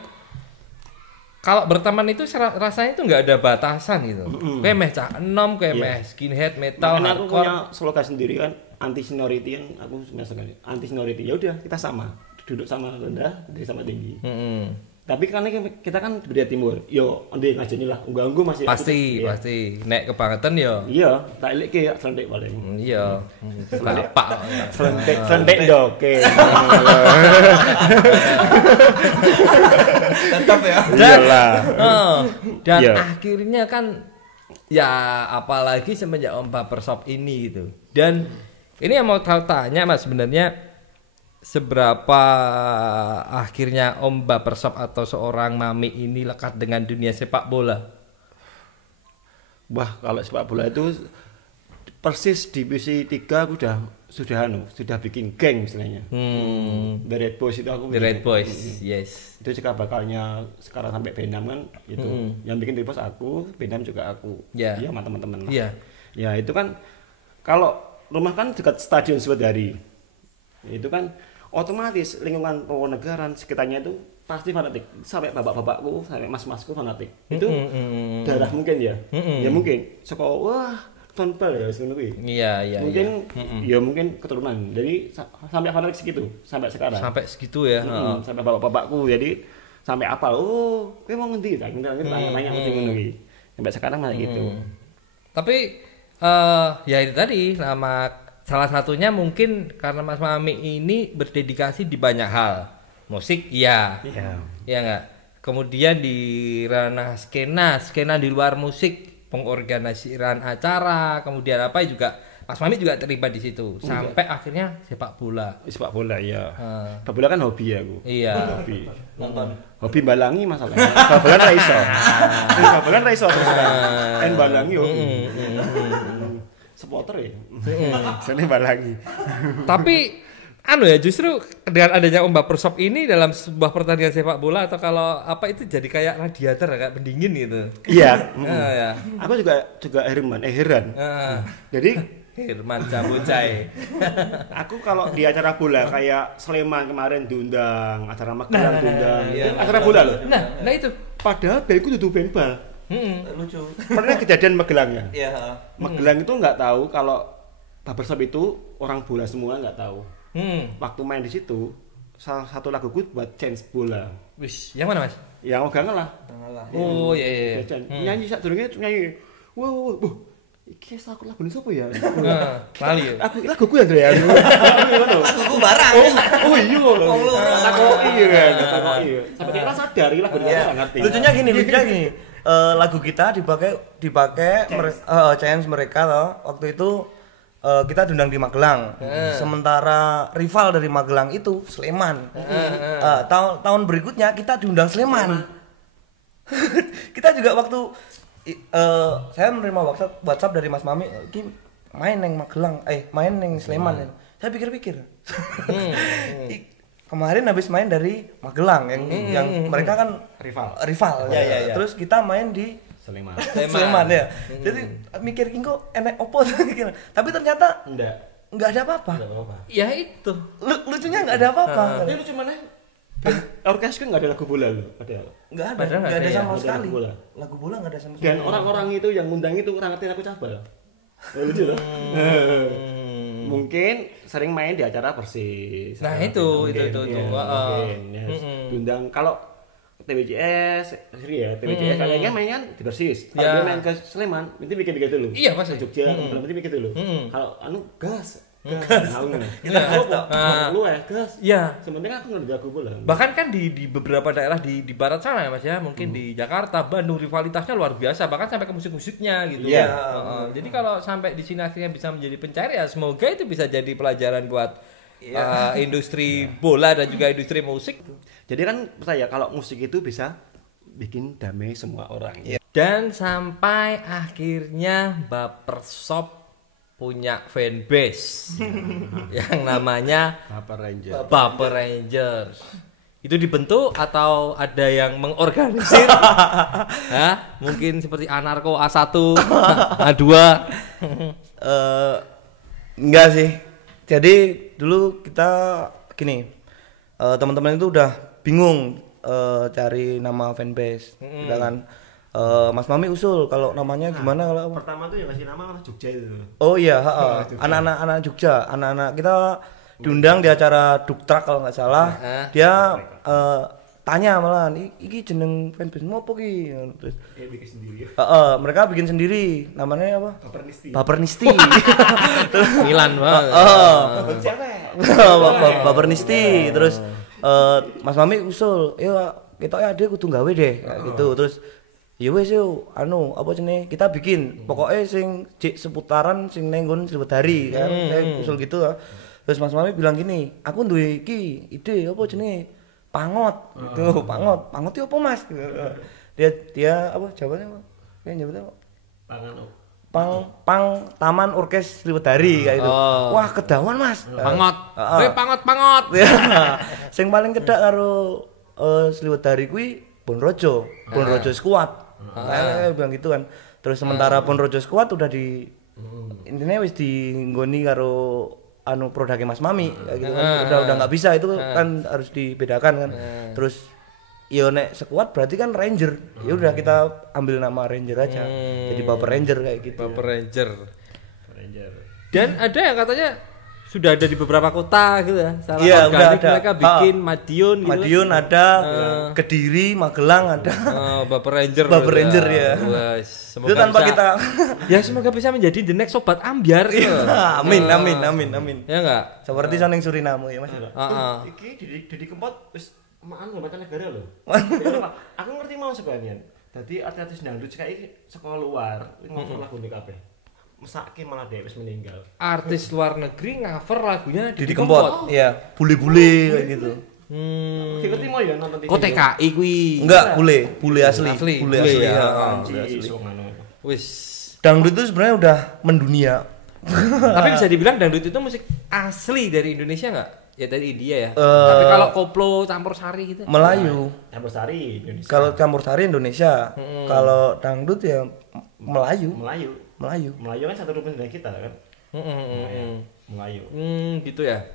kalau berteman itu rasanya itu nggak ada batasan gitu. Kayak meh cak enom, kayak meh skinhead, metal, hardcore. Aku punya slogan sendiri kan, anti seniority kan, aku suka sekali. Anti seniority. Ya udah kita sama, duduk sama rendah, duduk sama tinggi. Tapi karena kita kan budaya timur, yo ndek ngajeni lah, unggu masih pasti nek kebangetan yo. Iya, tak eleke slentik paling. Iya. Pak. Slentik doke. Tetap ya. Iyalah. Dan akhirnya kan ya apalagi semenjak Om Barbershop ini gitu. Dan ini yang mau tanya Mas sebenarnya seberapa akhirnya Om Barbershop atau seorang Mami ini lekat dengan dunia sepak bola? Wah, kalau sepak bola itu Persis divisi 3 aku sudah bikin geng istilahnya. The Red Boys itu aku The Red Boys, yes. Itu cikal bakalnya sekarang sampai Benam kan itu. Yang bikin The Red Boys aku, Benam juga aku. Yeah. Iya sama teman-teman. Iya. Ya itu kan kalau rumah kan dekat Stadion Sriwedari. Itu kan otomatis lingkungan Ponorogo sekitarnya itu pasti fanatik. Sampai bapak-bapakku, sampai mas-masku fanatik. Itu darah mungkin ya. Ya mungkin. Wah tonpel ya sebenarnya. Iya. Mungkin ya mungkin keturunan. Jadi sampai fanatik segitu sampai sekarang. Sampai segitu ya. Sampai bapak-bapakku jadi sampai apal. Oh, kowe mau ngendi ta? Nanya mesti ngono iki. Sampai sekarang malah gitu. Tapi ya itu tadi salah satunya mungkin karena Mas Mami ini berdedikasi di banyak hal. Musik iya. Iya enggak? Kemudian di ranah skena di luar musik, pengorganasiran acara, kemudian apa juga Mas Mami juga terlibat di situ sampai akhirnya sepak bola. Sepak bola iya. Sepak bola kan hobi aku. Iya. Hobi balangi masalahnya. Babalan ra iso. Babalan ra iso terus kan. Balangi hobi. Supporter ya. Sene balangi. Tapi ya justru dengan adanya Om Bapersop ini dalam sebuah pertandingan sepak bola atau kalau apa itu jadi kayak radiator kayak pendingin gitu. Iya. Ya. Aku juga heran. Jadi Herman Cabucai. Aku kalau di acara bola kayak Sleman kemarin diundang, acara Magelang diundang. Acara bola loh. Nah itu. Padahal belku dudu ben bal. Lucu. Pernah kejadian Magelang ya? Iya. Magelang itu nggak tahu kalau Bapersop itu orang bola semua nggak tahu. Waktu main di situ salah satu lagu buat chance bola. Wis, yang mana Mas? Yang Ogah ngalah. Oh iya. Nyanyi sadurunge nyanyi. Wow. Iki aku lagu ini siapa ya? Lali ya. Laguku ya, Andre. Lagu barang. Oh iya. Takoki kan. Sampai kita sadar iki lagu ini ngerti. Lucunya gini. Lagu kita dipakai chance mereka loh. Waktu itu kita diundang di Magelang. Sementara rival dari Magelang itu Sleman. Tahun berikutnya kita diundang Sleman. Kita juga waktu saya menerima WhatsApp dari Mas Mami, "Ki main neng Magelang, main neng Sleman." Saya pikir-pikir. Kemarin habis main dari Magelang yang mereka kan rival. Ya. Terus kita main di Sleman ya. Jadi mikir kok enek opo gitu. Tapi ternyata enggak ada apa-apa. Ya itu. Lucunya enggak ada apa-apa. Tapi lucu mana? Orkes kan enggak ada lagu bola loh, padahal. Enggak ada sama sekali. Lagu bola enggak ada sama sekali. Dan orang-orang itu yang ngundang itu orang ngerti aku cabal. Lucu loh. Mungkin sering main di acara Persis. Nah, itu. Mungkin. Diundang kalau TWJS, TWJS kalian mainnya di Persis. Kalau dia main ke Sleman, nanti bikin dulu. Iya, pasti. Jogja, nanti bikin dulu. Kalau gas. Lu gas. Iya. Sebenarnya aku ngerti aku bola. Bahkan kan di beberapa daerah di barat sana ya Mas ya, mungkin di Jakarta, Bandung rivalitasnya luar biasa, bahkan sampai ke musik-musiknya gitu. Iya. Jadi kalau sampai di sini akhirnya bisa menjadi pencari ya semoga itu bisa jadi pelajaran buat industri bola dan juga industri musik. Jadi kan percaya kalau musik itu bisa bikin damai semua orang. Dan sampai akhirnya Bapersop punya fanbase yang namanya Baper Rangers. Itu dibentuk atau ada yang mengorganisir? Mungkin seperti Anarko A1, A2. Enggak sih. Jadi dulu kita gini, teman-teman itu udah bingung cari nama fanbase. Kita kan Mas Mami usul kalau namanya gimana kalau pertama tuh ya kasih nama Jogja itu. Oh iya, anak-anak Jogja, anak-anak kita diundang di acara Duktrak kalau nggak salah. Dia tanya malah, iki jeneng fanbase-mu apa ki? Terus bikin sendiri. Mereka bikin sendiri. Namanya apa? Bapernisti. Milan banget. Bapernisti. Terus Mas Mami usul, "Ya, kita ade kudu gawe deh." Kayak gitu. Terus ya wis yo apa jenenge kita bikin pokoknya sing seputaran sing ning nggon Sriwedari kan saya usul gitu. Terus Mas Mami bilang gini, "Aku duwe iki ide apa jenenge Pangot." Gitu. Pangot itu apa Mas? Dia apa jawabannya apa? Kayak jawabnya apa? pang taman orkes Sliwedari kayak gitu. Wah, kedawan Mas. Pangot. Pangot. Sing paling kedak karo Sliwedari kuwi Bonrojo Squad. Bilang gitu kan. Terus sementara Bonrojo Squad udah di intinya wis dinggoni karo produknya Mas Mami kayak gitu kan. Udah enggak bisa itu kan harus dibedakan kan. Terus yo nek sekuat berarti kan Ranger. Ya udah kita ambil nama Ranger aja. Jadi Baper Ranger kayak gitu. Baper Ranger. Dan ada yang katanya sudah ada di beberapa kota gitu ya. Iya, udah ada. Mereka bikin Madiun gitu. Madiun ada, Kediri, Magelang ada. Baper Ranger. Baper Ranger ya. Semoga itu tanpa bisa, kita ya semoga bisa menjadi the next sobat ambyar gitu. Amin. Ya enggak? Seperti Soneng Suriname ya Mas. Iki Didi Kempot wis maan Mata Negara lho. Aku ngerti mau sebenarnya. Dadi artis dangdut kayak sekolah luar ngover lagu nih kabeh. Mesake malah dia wis meninggal. Artis luar negeri cover lagunya Didi Kempot. Iya, bule-bule kayak gitu. Ngerti mau ya nonton TV. Kok TKI kuwi? Enggak, bule asli. Bule asli. Wis. Dangdut itu sebenarnya udah mendunia. Tapi bisa dibilang dangdut itu musik asli dari Indonesia enggak? Ya dari India ya. Tapi kalau koplo campur sari gitu. Melayu. Campur sari Indonesia. Kalau campur sari Indonesia. Kalau dangdut ya Melayu kan satu rumpun dengan kita kan. Melayu. Gitu ya.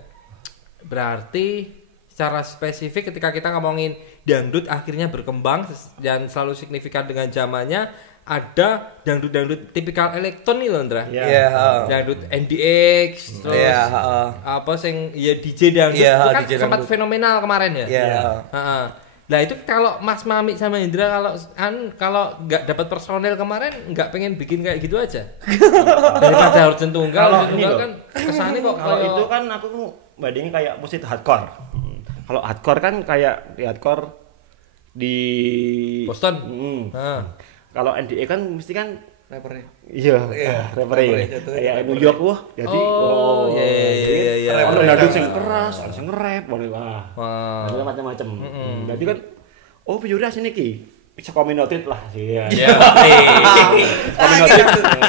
Berarti secara spesifik ketika kita ngomongin dangdut akhirnya berkembang dan selalu signifikan dengan zamannya, ada dangdut tipikal elektron nih loh Ndra. Dangdut NDX terus apa sing ya DJ dangdut itu kan DJ sempat dangdut fenomenal kemarin ya. Nah itu kalau Mas Mami sama Indra kalau nggak dapat personel kemarin nggak pengen bikin kayak gitu aja. Daripada harus tunggal kan kesannya kok kalau itu kan aku bandingin kayak musik hardcore. Kalau hardcore kan kayak di hardcore di Boston. Kalau NDE kan mesti kan Rappernya. Iya, rappernya. Kayak New York jadi iya. Ono dangdut sing keras, ono sing nge-rap, wah. Ada macam-macam. Jadi kan biore asine iki. Saka Minotit lah. Iya. Minotit.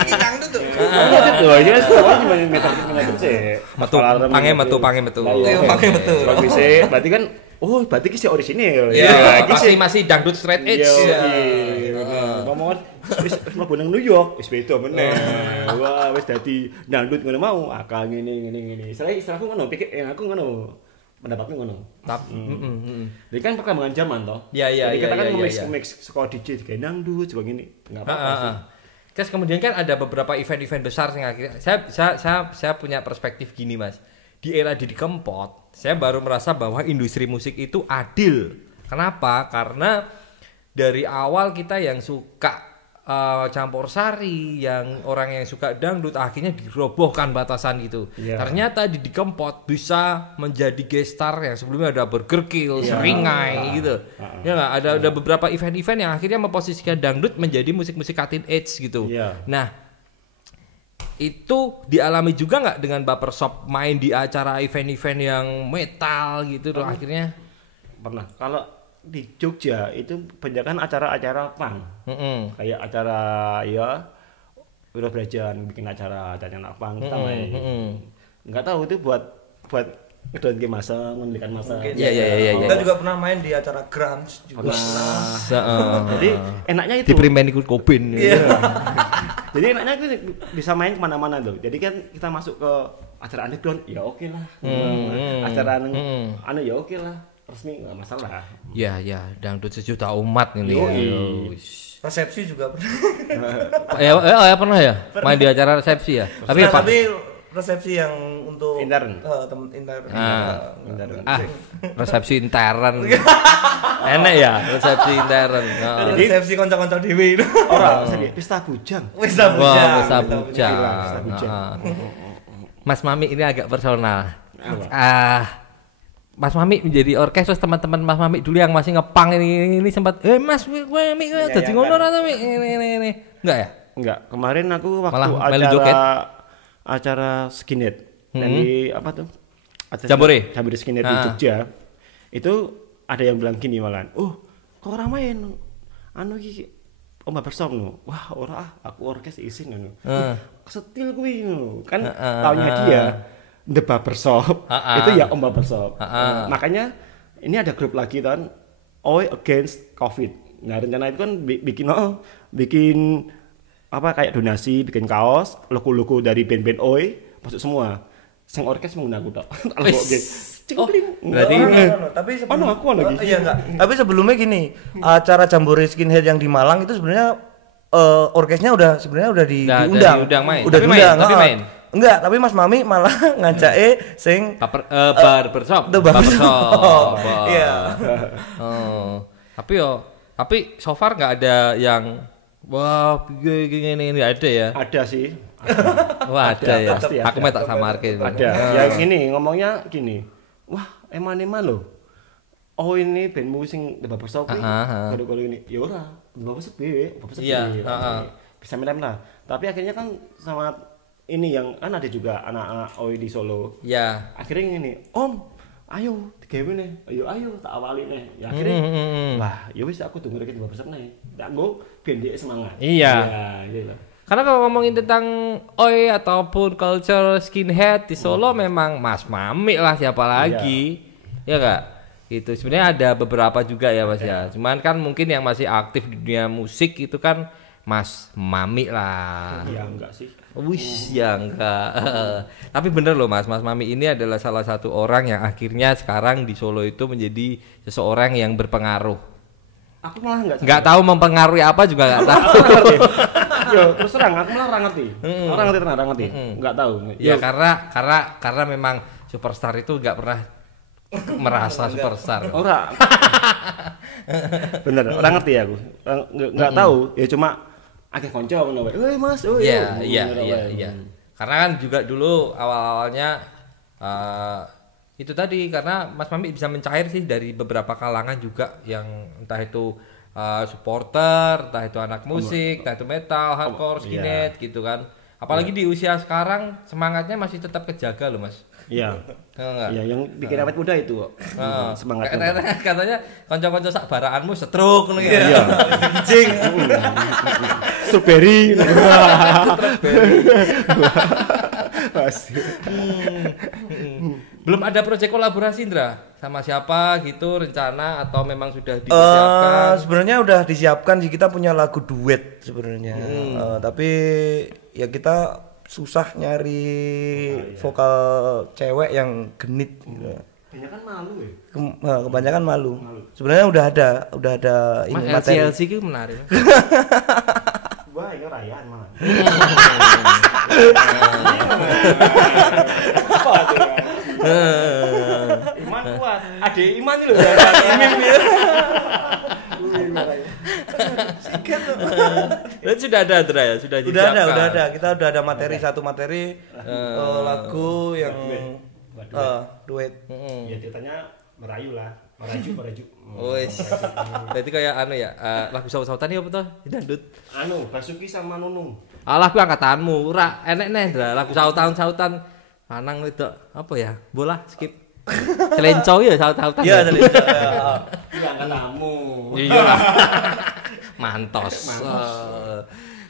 Iki dangdut tuh. Minotit tuh, ya cuma meter sih. Metu. Pange metu. Berarti kan berarti ki orisinil. Iya, masih dangdut straight edge. Ngomong wis mlebu nang New York, wis beda meneh. Wah, wis dadi dangdut ngono mau, akal ngene. Istilahku ngono, pikir aku ngono. Pendapatku ngono. Jadi kan perkembangan zaman toh. Iya. Jadi kita kan mix sekolah DJ kayak dangdut juga gini. Enggak apa-apa sih. Terus kemudian kan ada beberapa event-event besar yang akhirnya saya punya perspektif gini Mas. Di era Didi Kempot, saya baru merasa bahwa industri musik itu adil. Kenapa? Karena dari awal kita yang suka campur sari, yang orang yang suka dangdut akhirnya dirobohkan batasan itu. Ternyata Didi Kempot bisa menjadi gestar yang sebelumnya ada Burger Kill, Seringai gitu. Ya nggak, ada beberapa event-event yang akhirnya memposisikan dangdut menjadi musik-musik cutting edge gitu. Nah, itu dialami juga nggak dengan Baper Shop main di acara event-event yang metal gitu tuh akhirnya? Pernah. Kalau di Jogja itu kebanyakan acara-acara punk. Kayak acara Wiro Brajan bikin acara punk kita main. Enggak tahu itu buat ngedon ke masa, menunjukkan masa. Iya. Kita juga pernah main di acara grunge juga. Jadi enaknya itu diperimen ikut Kobin. Jadi enaknya itu bisa main kemana-mana tuh. Jadi kan kita masuk ke acara underground, ya oke lah. Acara ya oke lah. Resmi nggak masalah. Ya, dangdut sejuta umat ini. Resepsi juga pernah. Ya pernah ya. Main di acara resepsi ya. Tapi resepsi yang untuk intern. Intern. Resepsi intern. Enak ya resepsi intern. Resepsi kanca-kanca dhewe itu. Ora, pesta bujang. Pesta bujang. Mas Mami ini agak personal. Mas Mami menjadi orkes, terus teman-teman Mas Mami dulu yang masih ngepang ini sempat Mas Mami dadi ngono ora to ini. Enggak ya? Enggak. Kemarin aku waktu acara skinhead dari apa tuh? Jambore skinhead di Jogja. Itu ada yang bilang gini malah, kok ora main iki Om Barbershop no. Wah, ora aku orkes isin ngono. Setil kuwi ngono. Kan taunya dia The Barbershop. Itu ya Om Barbershop. Makanya ini ada grup lagi kan Oi Against COVID. Nah, rencana itu kan bikin apa kayak donasi, bikin kaos, logo-logo dari band-band Oi masuk semua. Sing orkes menggunakan tok. Berarti tapi sebelum aku lagi. Iya enggak. Tapi sebelumnya gini, acara Jambore Skinhead yang di Malang itu sebenarnya orkesnya sebenarnya udah diundang. Main. Udah diundang. Tapi main. Enggak, tapi Mas Mami malah ngajake sing Barbershop. Iya. Tapi so far nggak ada yang wah gini ada ya. Ada sih. Wah ada ya. Pasti Aku tak samarke. Ada. Ya gini ngomongnya gini. Wah, eman-eman loh. Oh ini bandmu sing The Barbershop kuwi. Kalau ini ya ora. The Barbershop Iya, bisa mirip lah. Tapi akhirnya kan sama ini yang kan ada juga anak-anak OI di Solo. Ya. Akhirnya ini, Om, ayo digawe nih. Ayo tak awali nih. Ya akhirnya wah, ya wis aku tunggu rek The Barbershop nih. Tak nggo ben dhek semangat. Iya. Ya, gitu. Karena kalau ngomongin tentang Oi ataupun culture skinhead di Solo memang Mas Mami lah siapa lagi. Ya enggak? Gitu. Sebenarnya ada beberapa juga ya Mas ya. Cuman kan mungkin yang masih aktif di dunia musik itu kan Mas Mami lah. Ya enggak sih. Wis ya enggak. Tapi bener loh Mas Mami ini adalah salah satu orang yang akhirnya sekarang di Solo itu menjadi seseorang yang berpengaruh. Aku malah enggak tahu mempengaruhi apa juga enggak tahu. Yo, terus terang aku malah ora ngerti. Ora ngerti. Enggak tahu. Ya karena memang superstar itu enggak pernah merasa superstar. Ora. Bener, ora ngerti aku. Enggak tahu, ya cuma akeh kanca ngono wae. "Woi Mas, oh iya." Karena kan juga dulu awal-awalnya itu tadi karena Mas Mami bisa mencair sih dari beberapa kalangan juga yang entah itu supporter, entah itu anak musik, entah itu metal, hardcore, skinhead gitu kan. Apalagi di usia sekarang semangatnya masih tetap kejaga loh Mas. Iya. Iya, yang bikin awet muda itu kok. Semangatnya. Katanya kanca-kanca sak baraanmu stroke ngono gitu. Iya. Kijing. Strawberry. Belum ada proyek kolaborasi Indra sama siapa gitu rencana atau memang sudah disiapkan? Sebenarnya udah disiapkan sih, kita punya lagu duet sebenarnya. Tapi ya kita susah nyari vokal cewek yang genit gitu. Kebanyakan malu ya. Kebanyakan malu. Sebenarnya udah ada ini materi. LC itu menarik. Wah, ini rayaan malah. Iman kuat. Ade Iman lho. Imim ya. Sudah ada Andra ya, sudah ada. Kita udah ada materi satu materi lagu yang duet. Ya ceritanya merayu lah, meraju. Wes. Berarti kayak lagu saut-sautan ya apa toh? Dangdut. Basuki sama Nunung. Lagu angkatanmu, ora enek nih Andra, lagu sautan-sautan. Lanang itu apa ya? Bola skip. Selenco ya sautan. Iya, selenco. Iya angkatanmu. Iya. Mantos.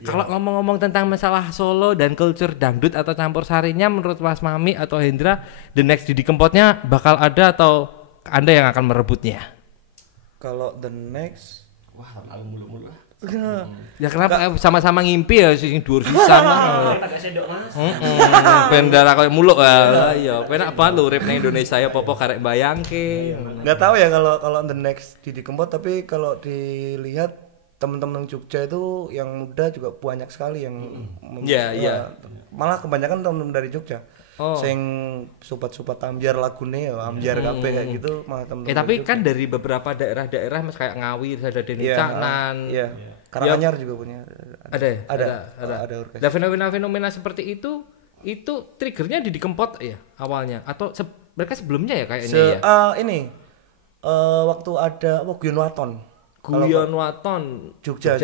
Kalau ngomong-ngomong tentang masalah Solo dan culture dangdut atau campur sarinya menurut Mas Mami atau Hendra, the next Didi Kempotnya bakal ada atau Anda yang akan merebutnya? Kalau the next lalu mulu-mulu lah. Ya kenapa sama-sama ngimpi ya sing dhuwur sisan. Tak sendok Mas. Bendara koyo muluk ya. Penak banget lho urip nang Indonesia ya apa karek bayangke. Enggak tahu ya kalau the next Didi Kempot, tapi kalau dilihat teman-teman Jogja itu yang muda juga banyak sekali yang malah kebanyakan teman-teman dari Jogja. Sing sobat-sobat ambiar lagune ya ambiar kabeh kayak gitu malah teman-teman. Tapi kan dari beberapa daerah-daerah Mas kayak Ngawi, ada Deni Caknan. Iya. Karanganyar juga punya. Ada orkes. Dan fenomena seperti itu triggernya Didi Kempot ya awalnya atau mereka sebelumnya ya kayaknya waktu ada Guyon Waton. Guyon Waton Jogja.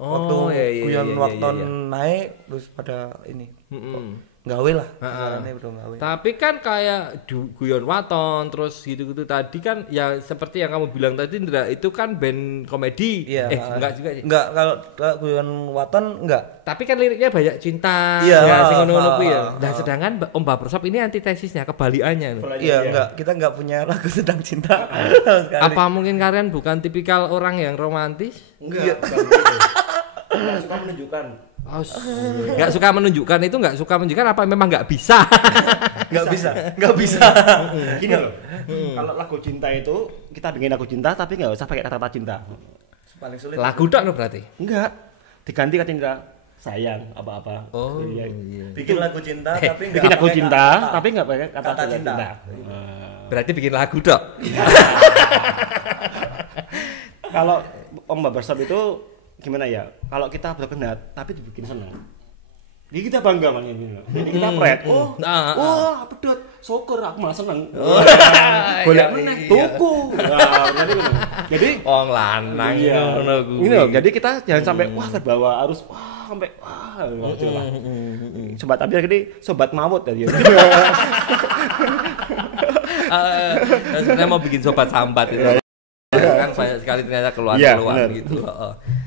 Waktu Guyon Waton naik terus pada ini. gawe lah. Kasarane bro gawe. Tapi kan kayak Guyon Waton terus gitu-gitu tadi kan ya seperti yang kamu bilang tadi Indra itu kan band komedi. Iya. Enggak juga sih. Enggak, kalau Guyon Waton enggak. Tapi kan liriknya banyak cinta. Iya. Ya sing ngono-ngono kuwi ya. Nah, sedangkan Om Barbershop ini antitesisnya, kebalikannya. Iya, enggak. Kita enggak punya lagu tentang cinta. Apa mungkin kalian bukan tipikal orang yang romantis? Enggak. Suka menunjukkan. Nggak suka menunjukkan itu nggak suka menunjukkan apa memang nggak bisa? Nggak bisa. Gini loh. Kalau lagu cinta itu kita bikin lagu cinta tapi nggak usah pakai kata-kata cinta. Paling sulit. Lagu tok loh berarti. Enggak. Diganti kata cinta sayang apa-apa. Oh, iya. Bikin lagu cinta tapi enggak Bikin lagu cinta tapi nggak pakai kata cinta. Berarti bikin lagu dok. Kalau Om Barbershop itu gimana ya? Kalau kita berkenat tapi dibikin senang. Jadi kita bangga malah gini loh. Jadi kita pret. Wah, pedot. Syukur aku malah seneng. Boleh meneh tuku. Jadi wong lanang ngono kuwi. Ini loh, jadi kita jangan sampai wah terbawa arus sampai gitu lah. Sobat Abi jadi sobat mawut tadi. Saya mau bikin sobat sambat itu. Kan banyak sekali ternyata keluar-keluar gitu.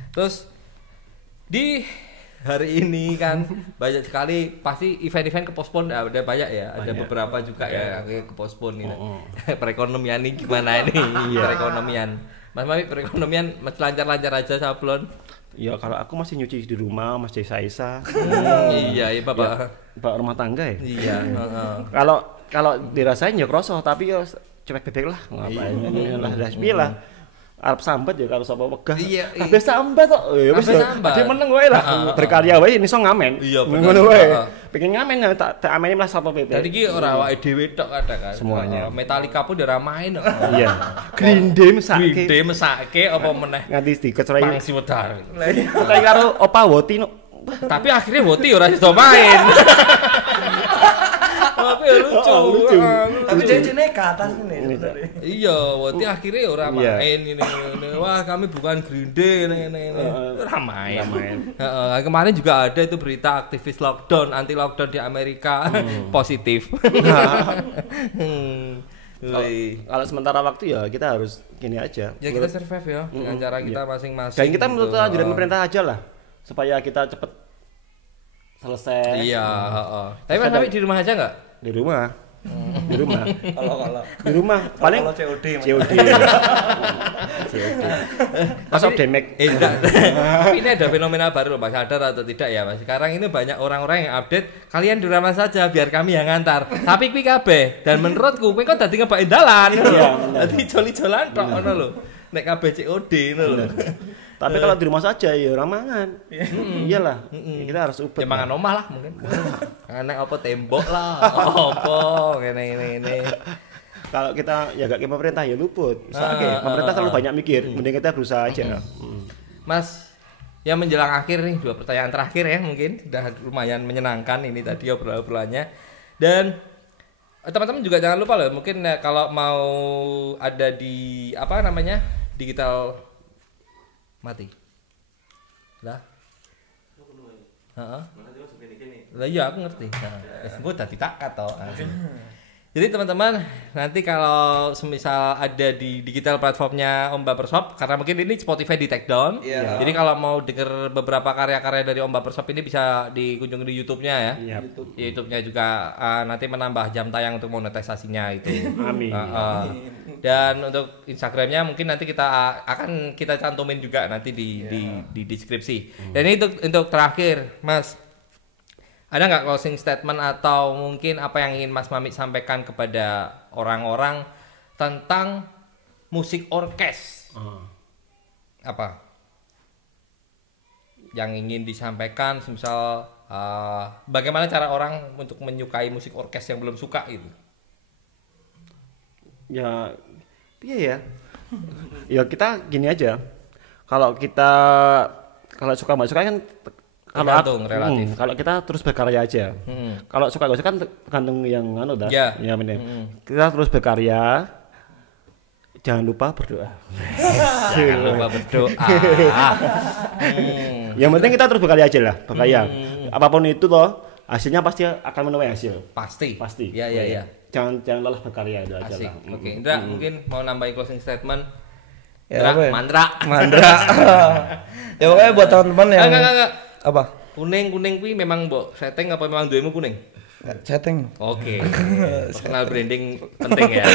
Terus di hari ini kan banyak sekali pasti event-event kepospon ada banyak ya, ada beberapa juga ya yang kepospon ini. Perekonomian ini gimana ini? Perekonomian. Mas Mami perekonomian masih lancar-lancar aja sablon. Ya kalau aku masih nyuci di rumah, masih Saisa. Iya, Bapak. Bapak rumah tangga ya. Iya, Kalau dirasain ya kroso tapi ya cepet bebek lah ngapain lah lah arep sambat ya kalau sapa wegah. Iya. Kabeh sambat kok. Ya wis. Dadi meneng wae lah. Berkarya wae iso ngamen. Iya, ngono wae. Pengen ngamen ya tak ameni lah sapa bebek. Dadi ki ora awake dhewe tok kadang kan. Semuanya. Metallica pun ora main kok. Iya. Green Day mesake. Green Day mesake apa meneh. Nganti dikecerai. Pangsi wedar. Kayak karo Opa Woti no. Tapi akhirnya Woti ora iso main. Tapi ya lucu. Tapi dia nekat ini. Iya, Woti akhirnya ora main ini. Wah, kami bukan Green Day ini. Ora main. Kemarin juga ada itu berita aktivis lockdown, anti lockdown di Amerika positif. Kalau sementara waktu ya kita harus gini aja. Ya kita survive ya dengan cara kita masing-masing. Dan kita menurut anjuran pemerintah aja lah supaya kita cepet selesai. Iya, Tapi Mas Nabi di rumah aja enggak? Di rumah. Di rumah. Kalau di rumah paling COD. Pas of Demek. Ini ada fenomena baru Mas, sadar atau tidak ya Mas? Sekarang ini banyak orang-orang yang update, kalian di rumah saja biar kami yang ngantar. Tapi kuwi kabeh dan menurutku kuwi kok dadi ngebaki dalan. Dadi joli-jolan tok ngono lho. Nek kabeh COD ngono lho. Tapi kalau di rumah saja ya ora mangan. Iyalah. Kita harus ubah. Ya mangan omah lah mungkin. Anak apa tembok lah. Apa ngene. Kalau kita ya gak ke pemerintah ya luput. Misalnya pemerintah terlalu banyak mikir, mending kita berusaha aja. Mas, yang menjelang akhir nih 2 pertanyaan terakhir ya mungkin sudah lumayan menyenangkan ini tadi obrolannya. Dan teman-teman juga jangan lupa loh mungkin kalau mau ada di apa namanya digital mati lah lah iya aku ngerti gue tadi tak kata jadi teman-teman nanti kalau semisal ada di digital platformnya Om Barbershop karena mungkin ini Spotify di take down jadi kalau mau denger beberapa karya-karya dari Om Barbershop ini bisa dikunjungi di YouTube-nya ya YouTube-nya juga nanti menambah jam tayang untuk monetisasinya itu amin. Dan untuk Instagramnya mungkin nanti kita cantumin juga nanti di deskripsi. Dan ini untuk terakhir, Mas, ada nggak closing statement atau mungkin apa yang ingin Mas Mami sampaikan kepada orang-orang tentang musik orkes? Apa yang ingin disampaikan? Misal bagaimana cara orang untuk menyukai musik orkes yang belum suka itu? Ya, iya ya. Ya kita gini aja. Kalau suka nggak suka kan tergantung relatif. Kalau kita terus berkarya aja. Kalau suka nggak suka kan tergantung yang dah. Ya. Kita terus berkarya. Jangan lupa berdoa. Jangan lupa berdoa. Yang penting kita terus berkarya aja lah, berkarya. Apapun itu toh, hasilnya pasti akan menuai hasil. Pasti. Iya. Jangan lelah berkarya itu aja lah. Oke, Indra mungkin mau nambahin closing statement. Ya, Indra, apa ya? mantra. Ya pokoknya buat teman-teman yang Enggak. apa? Kuning kuwi memang mbok setting apa memang duwemu kuning? Chatting. Oke. Personal branding penting ya.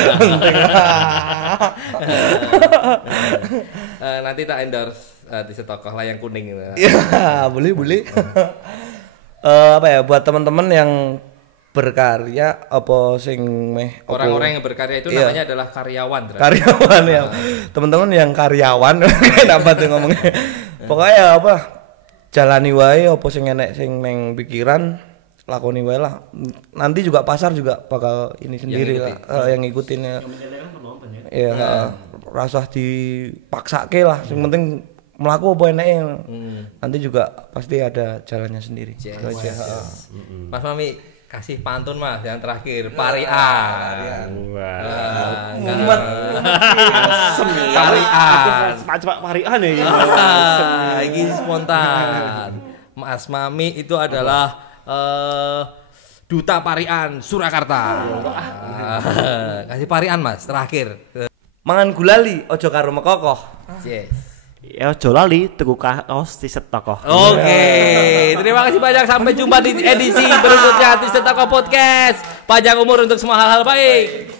Nanti tak endorse t-shirt tokoh layang kuning gitu. Ya, boleh. Apa ya buat teman-teman yang berkarya apa sing meh orang-orang yang berkarya itu namanya adalah karyawan. Karyawan ya. Teman-teman yang karyawan kenapa tuh ngomongnya. Pokoknya apa jalani wae apa sing enek sing neng pikiran lakoni wae lah. Nanti juga pasar juga bakal ini sendiri yang ngikutin ya. Iya, rasa dipaksake lah. Yang penting melaku apa enaknya. Nanti juga pasti ada jalannya sendiri. Mas Mami kasih pantun Mas yang terakhir parian. Umat parian. Cepat parian ya. Ini spontan. Mas Mami itu adalah duta parian Surakarta. Kasih parian Mas terakhir. Mangan gulali ojo karo mekokoh. Yes. Ya ojo lali tuku kaos t-shirt tokoh. Oke, terima kasih banyak. Sampai jumpa di edisi berikutnya T-shirt Tokoh Podcast. Panjang umur untuk semua hal-hal baik.